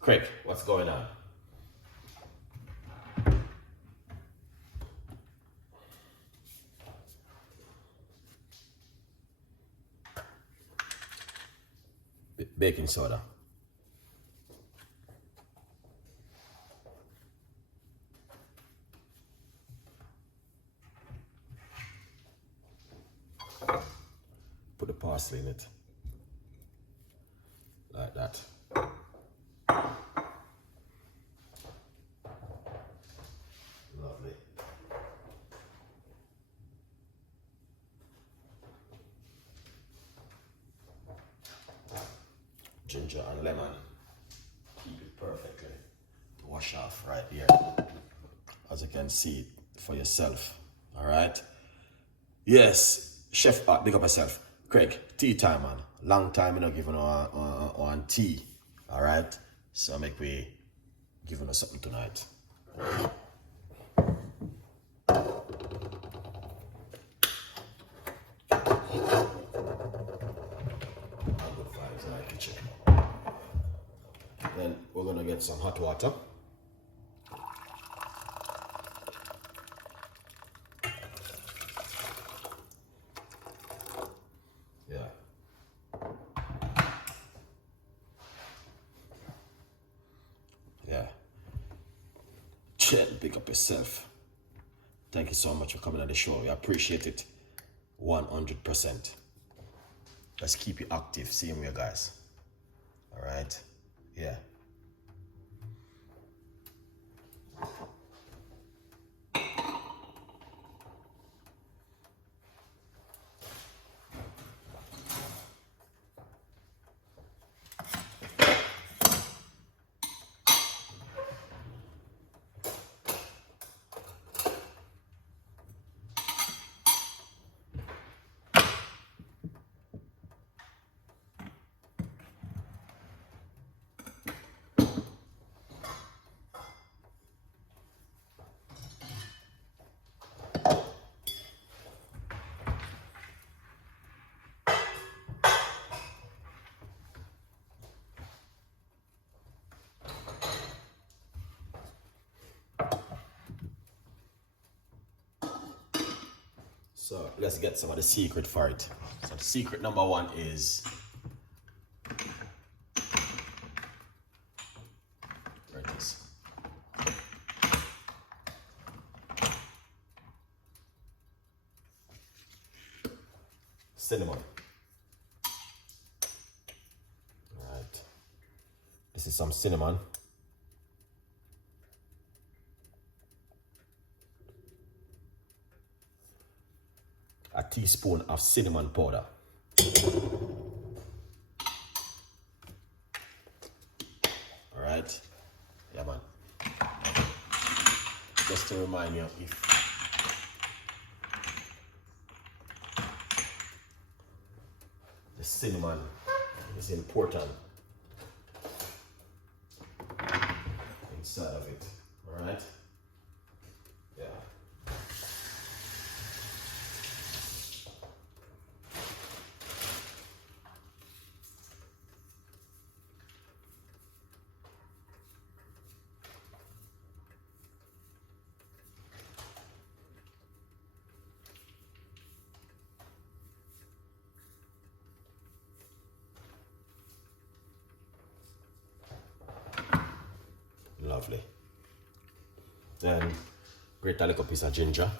Craig, what's going on? Baking soda. Put the parsley in it. Like that. Lovely. Ginger and lemon. Keep it perfectly. Wash off right here. As you can see for yourself. Alright? Yes, Chef, big up yourself. Craig, tea time, man. Long time you know giving on tea. Alright? So make we giving us something tonight. Good vibes in my kitchen. Then we're gonna get some hot water. Yeah. Yeah. Chill, pick up yourself. Thank you so much for coming on the show. We appreciate it 100%. Let's keep you active. Same way, guys. All right? Yeah. So let's get some of the secret for it. So the secret number one is where it is. Cinnamon. Alright. This is some cinnamon. A teaspoon of cinnamon powder. All right, yeah, man. Just to remind you, if the cinnamon is important inside of it. All right. Yeah. Lovely. Then grate a little piece of ginger.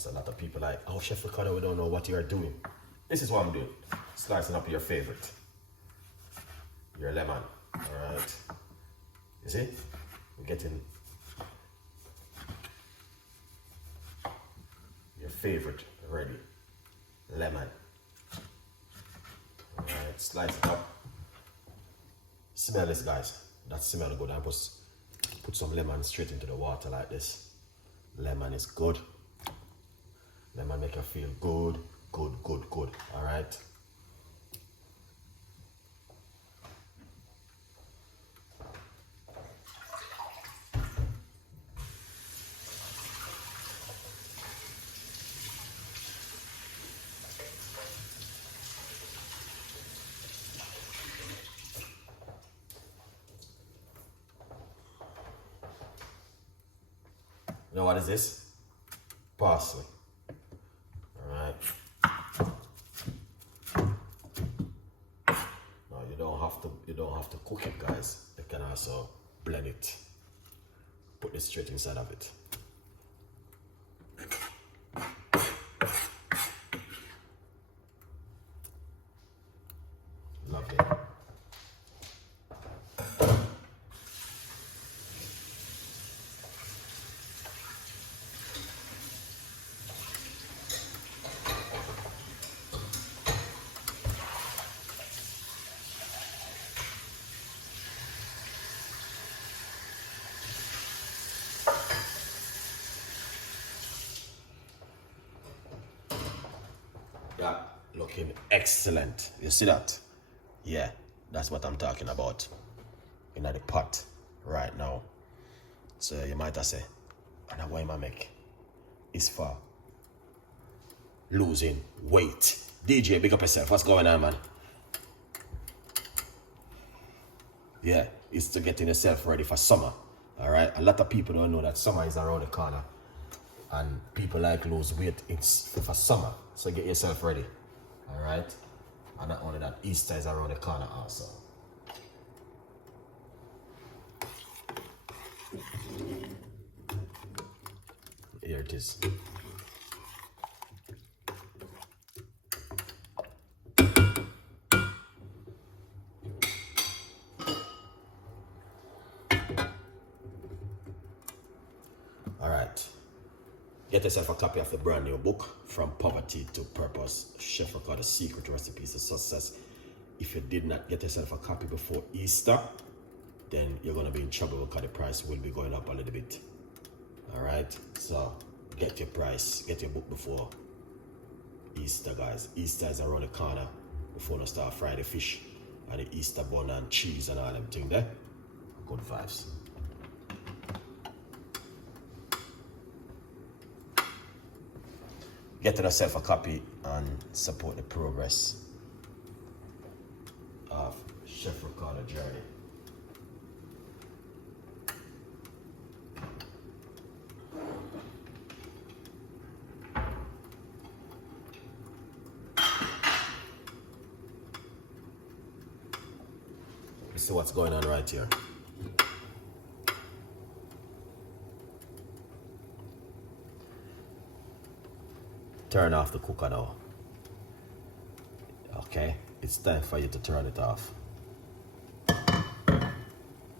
Because a lot of people like, oh, Chef Ricardo, we don't know what you're doing. This is what I'm doing. Slicing up your favorite. Your lemon. All right. You see? We're getting your favorite ready. Lemon. All right. Slice it up. Smell this, guys. That smell good. I just put some lemon straight into the water like this. Lemon is good. Lemon make you feel good, good, good, good. All right. You know what is this? Parsley. Alright. Now you don't have to cook it, guys. You can also blend it. Put this straight inside of it. Lovely. That looking excellent. You see that? Yeah, that's what I'm talking about. In the pot right now. So you might have say, and what am I make? It's for losing weight. DJ, big up yourself. What's going on, man? Yeah, it's to getting yourself ready for summer. All right. A lot of people don't know that summer is around the corner. And people like lose weight, it's for summer. So get yourself ready. All right. And not only that, Easter is around the corner also. Here it is. All right. Get yourself a copy of the brand new book, From Poverty to Purpose, Chef Ricardo's Secret Recipes to Success. If you did not get yourself a copy before Easter, then you're going to be in trouble because the price will be going up a little bit. All right, so get your book before Easter, guys. Easter is around the corner before we start fry the fish and the Easter bun and cheese and all them things there. Good vibes. Get yourself a copy and support the progress of Chef Ricardo journey. Let's see what's going on right here. Turn off the cooker now. Okay, it's time for you to turn it off.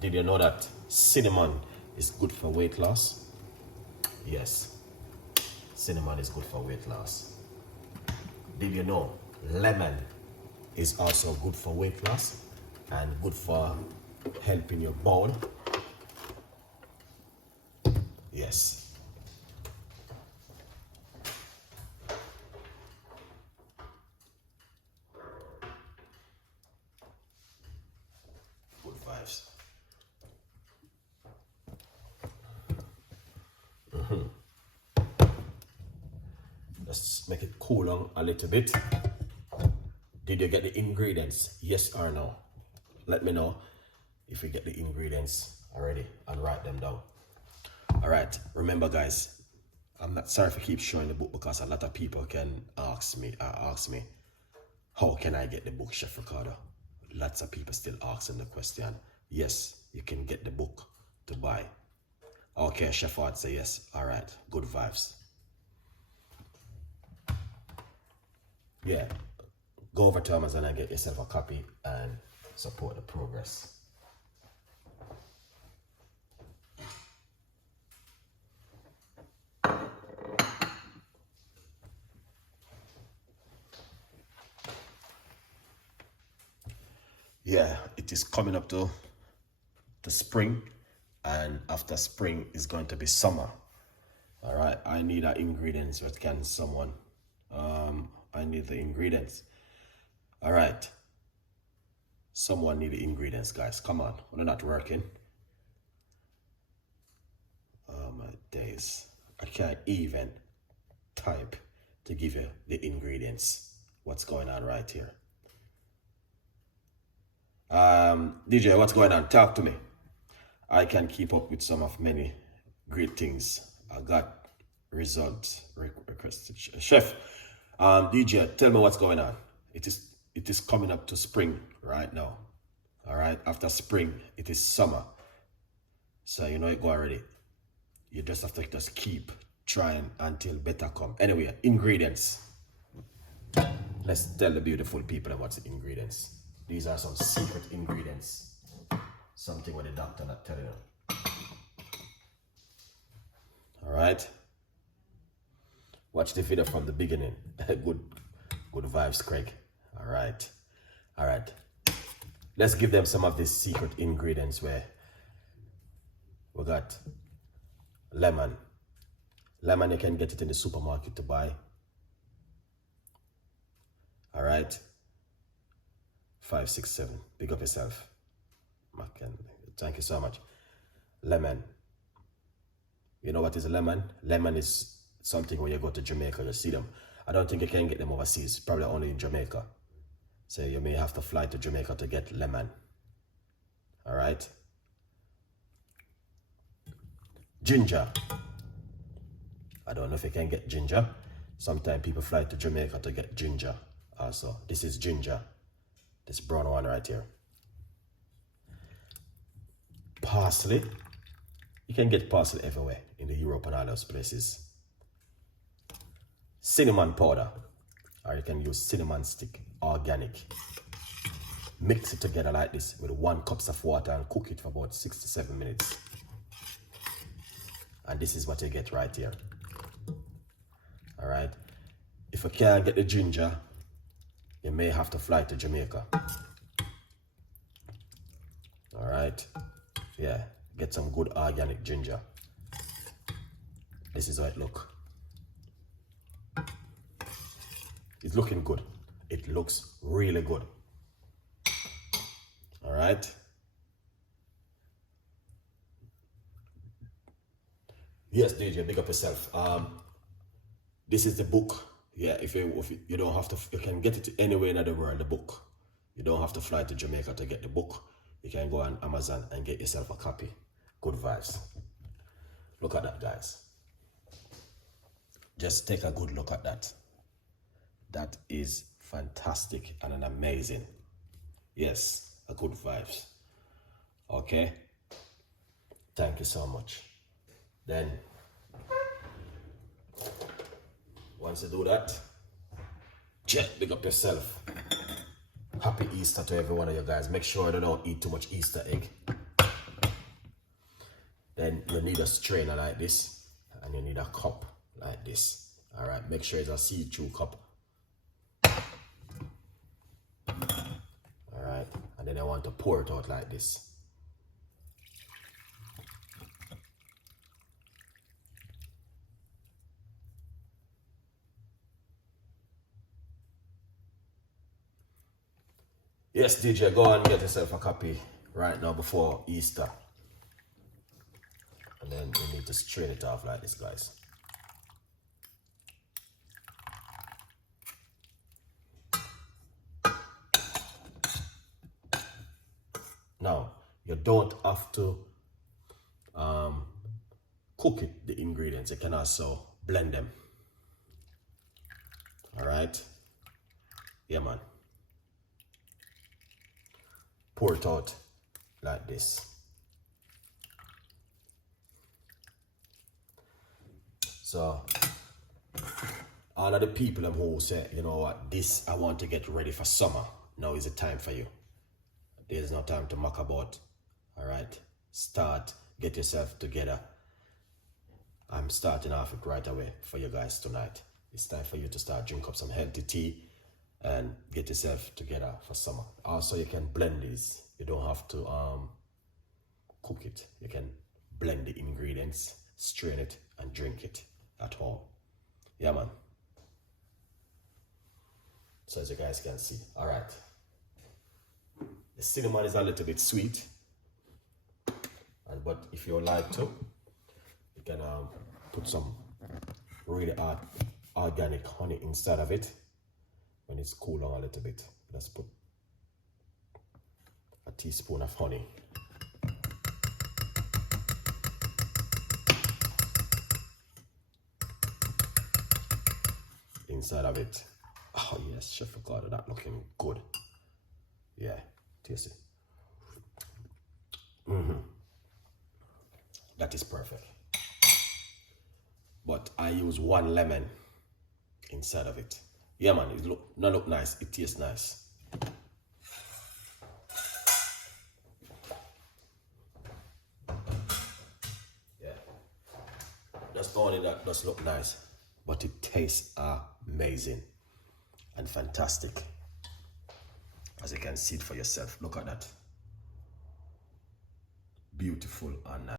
Did you know that cinnamon is good for weight loss? Yes, cinnamon is good for weight loss. Did you know lemon is also good for weight loss and good for helping your bone? Yes. Good vibes. Let's make it cool down a little bit. Did you get the ingredients? Yes or no? Let me know if you get the ingredients already and write them down. All right, remember guys, I'm not sorry if I keep showing the book because a lot of people can ask me, how can I get the book, Chef Ricardo? Lots of people still asking the question. Yes, you can get the book to buy. Okay, Chef Art say yes. All right, good vibes. yeah, go over to Amazon and get yourself a copy and support the progress. Yeah, it is coming up to the spring, and after spring is going to be summer. All right, I need the ingredients. What can someone? I need the ingredients. All right, someone need the ingredients, guys. Come on, we're not working. Oh my days, I can't even type to give you the ingredients. What's going on right here? DJ, what's going on? Talk to me. I can keep up with some of many great things. I got results requested. Chef, DJ, tell me what's going on. It is coming up to spring right now. All right, after spring, it is summer. So you know it go already. You just have to just keep trying until better come. Anyway, ingredients. Let's tell the beautiful people what's the ingredients. These are some secret ingredients. Something what the doctor not telling you. All right. Watch the video from the beginning. Good vibes, Craig. All right. All right. Let's give them some of these secret ingredients where we got lemon. Lemon, you can get it in the supermarket to buy. All right. 5, 6, 7. Big up yourself. Thank you so much. Lemon. You know what is a lemon? Lemon is something when you go to Jamaica, you see them. I don't think you can get them overseas, probably only in Jamaica. So you may have to fly to Jamaica to get lemon. All right. Ginger. I don't know if you can get ginger. Sometimes people fly to Jamaica to get ginger also. This is ginger. This brown one right here. Parsley. You can get parsley everywhere in the Europe and all those places. Cinnamon powder, or you can use cinnamon stick, organic. Mix it together like this with 1 cup of water and cook it for about 6 to 7 minutes. And this is what you get right here. All right. If you can't get the ginger, you may have to fly to Jamaica. All right. Yeah, get some good organic ginger. This is how it looks. It's looking good. It looks really good. All right. Yes, DJ, big up yourself. This is the book. Yeah, if you don't have to, you can get it anywhere in the world, the book. You don't have to fly to Jamaica to get the book. You can go on Amazon and get yourself a copy. Good vibes. Look at that, guys. Just take a good look at that. That is fantastic and an amazing. Yes, a good vibes. Okay. Thank you so much. Then, once you do that, just big up yourself. Happy Easter to every one of you guys. Make sure you don't eat too much Easter egg. Then you need a strainer like this, and you need a cup like this. All right, make sure it's a see-through cup. All right, and then I want to pour it out like this. Yes, DJ, go and get yourself a copy right now before Easter. And then you need to strain it off like this, guys. Now, you don't have to cook it, the ingredients. You can also blend them. All right? Yeah, man. Pour it out like this. So, all of the people who say, you know what, this I want to get ready for summer. Now is the time for you. There's no time to muck about. All right, start, get yourself together. I'm starting off it right away for you guys tonight. It's time for you to start drink up some healthy tea and get yourself together for summer. Also, you can blend this. You don't have to cook it. You can blend the ingredients, strain it, and drink it at home. Yeah, man. So as you guys can see, all right. The cinnamon is a little bit sweet, but if you like to, you can put some really organic honey inside of it when it's cooled down a little bit. Let's put a teaspoon of honey. Inside of it. Oh yes, Chef Ricardo, that looking good. Yeah, taste it. That is perfect. But I use 1 lemon inside of it. Yeah, man, it look nice. It tastes nice. Yeah, that's only that does look nice, but it tastes amazing and fantastic. As you can see it for yourself. Look at that. Beautiful and nice.